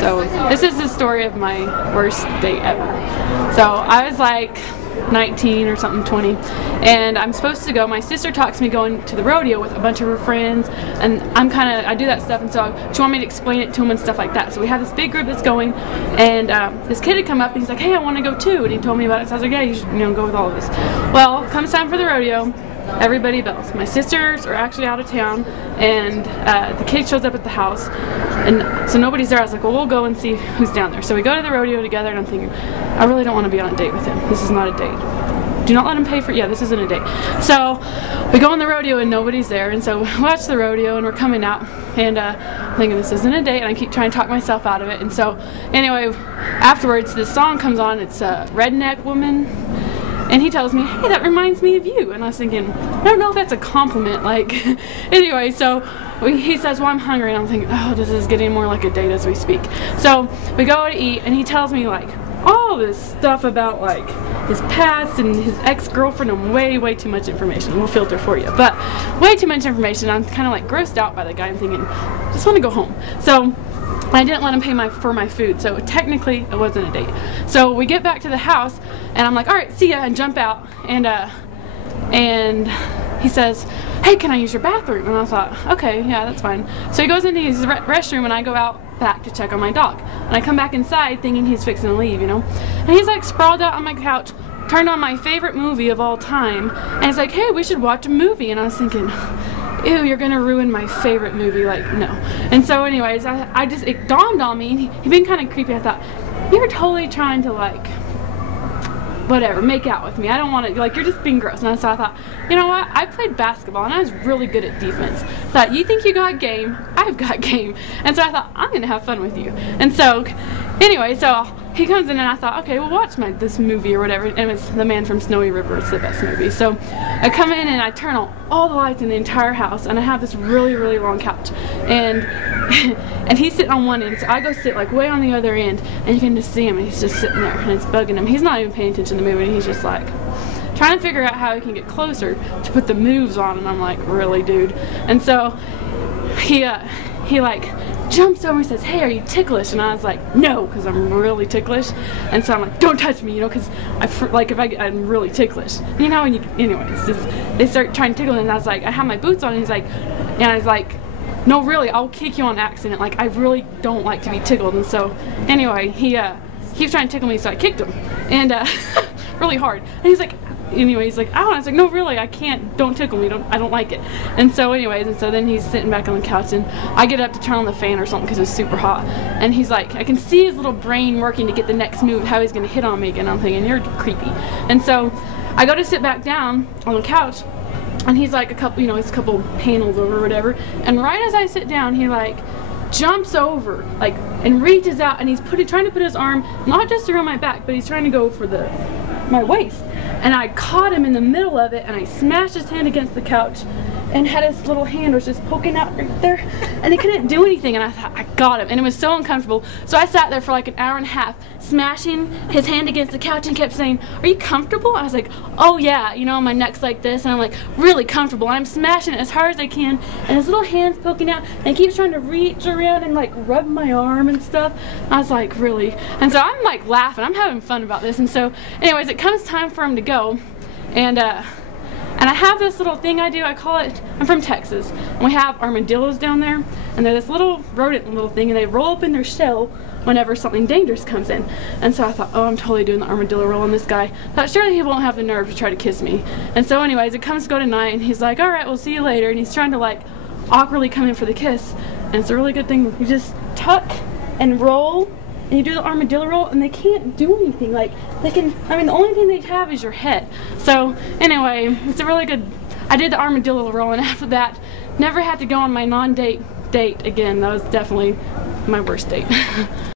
So this is the story of my worst date ever. So I was like 19 or something, 20, and I'm supposed to go. My sister talks me going to the rodeo with a bunch of her friends, and I do that stuff, and so she wanted me to explain it to them and stuff like that. So we have this big group that's going, and this kid had come up and he's like, hey, I want to go too, and he told me about it. So I was like, yeah, you should, go with all of us. Well, comes time for the rodeo, everybody bails. My sisters are actually out of town, and the kid shows up at the house, and so nobody's there. I was like, well, we'll go and see who's down there. So we go to the rodeo together, and I'm thinking, I really don't want to be on a date with him. This is not a date. Do not let him pay for it. Yeah, this isn't a date. So we go on the rodeo and nobody's there, and so we watch the rodeo and we're coming out, and I'm thinking this isn't a date, and I keep trying to talk myself out of it. And so anyway, afterwards this song comes on. It's Redneck Woman, and he tells me, hey, that reminds me of you. And I was thinking, I don't know if that's a compliment, like, anyway, so he says, well, I'm hungry, and I'm thinking, oh, this is getting more like a date as we speak. So we go to eat, and he tells me like all this stuff about like his past and his ex-girlfriend, and way too much information. We'll filter for you, but way too much information. I'm kind of like grossed out by the guy. I'm thinking, just want to go home. So I didn't let him pay for my food, so technically it wasn't a date. So we get back to the house, and I'm like, all right, see ya, and jump out, and he says, hey, can I use your bathroom? And I thought, okay, yeah, that's fine. So he goes into his restroom, and I go out back to check on my dog. And I come back inside thinking he's fixing to leave, And he's like sprawled out on my couch, turned on my favorite movie of all time, and he's like, hey, we should watch a movie. And I was thinking, ew, you're gonna ruin my favorite movie, like, no. And so anyways, it dawned on me, and he'd been kind of creepy. I thought, you're totally trying to like, whatever, make out with me. I don't want to, like, you're just being gross. And so I thought, you know what, I played basketball and I was really good at defense. I thought, you think you got game? I've got game. And so I thought, I'm gonna have fun with you. And so anyway, so he comes in, and I thought, okay, well, watch this movie or whatever. And it was The Man from Snowy River. It's the best movie. So I come in and I turn on all the lights in the entire house, and I have this really long couch, and and he's sitting on one end, so I go sit like way on the other end, and you can just see him, and he's just sitting there, and it's bugging him. He's not even paying attention to the movie, and he's just like trying to figure out how he can get closer to put the moves on, and I'm like, really, dude? And so he like jumps over and says, hey, are you ticklish? And I was like, no, because I'm really ticklish. And so I'm like, don't touch me, because I'm really ticklish, and anyways, just they start trying to tickle me, and I was like, I have my boots on, and I was like, no, really, I'll kick you on accident, like, I really don't like to be tickled. And so anyway, he keeps trying to tickle me, so I kicked him, and really hard, and he's like, anyway, he's like, ow, and I was like, no, really, I can't, don't tickle me, I don't like it. And so anyways, and so then he's sitting back on the couch, and I get up to turn on the fan or something because it's super hot, and he's like, I can see his little brain working to get the next move, how he's gonna hit on me again. I'm thinking, you're creepy. And so I go to sit back down on the couch, and he's like he's a couple panels over or whatever, and right as I sit down, he like jumps over, like, and reaches out, and he's trying to put his arm not just around my back, but he's trying to go for my waist. And I caught him in the middle of it, and I smashed his hand against the couch, and had his little hand was just poking out right there, and he couldn't do anything, and I thought, I got him, and it was so uncomfortable. So I sat there for like an hour and a half, smashing his hand against the couch, and kept saying, are you comfortable? I was like, oh yeah, my neck's like this, and I'm like, really comfortable, and I'm smashing it as hard as I can, and his little hand's poking out, and he keeps trying to reach around and like rub my arm and stuff. I was like, really? And so I'm like laughing, I'm having fun about this. And so anyways, it comes time for him to go, and I have this little thing I do, I'm from Texas, and we have armadillos down there, and they're this little rodent little thing, and they roll up in their shell whenever something dangerous comes in. And so I thought, oh, I'm totally doing the armadillo roll on this guy. I thought, surely he won't have the nerve to try to kiss me. And so anyways, it comes to go tonight, and he's like, all right, we'll see you later, and he's trying to like awkwardly come in for the kiss, and it's a really good thing. You just tuck and roll, and you do the armadillo roll, and they can't do anything. Like, the only thing they have is your head. So anyway, it's a really good, I did the armadillo roll, and after that, never had to go on my non-date date again. That was definitely my worst date.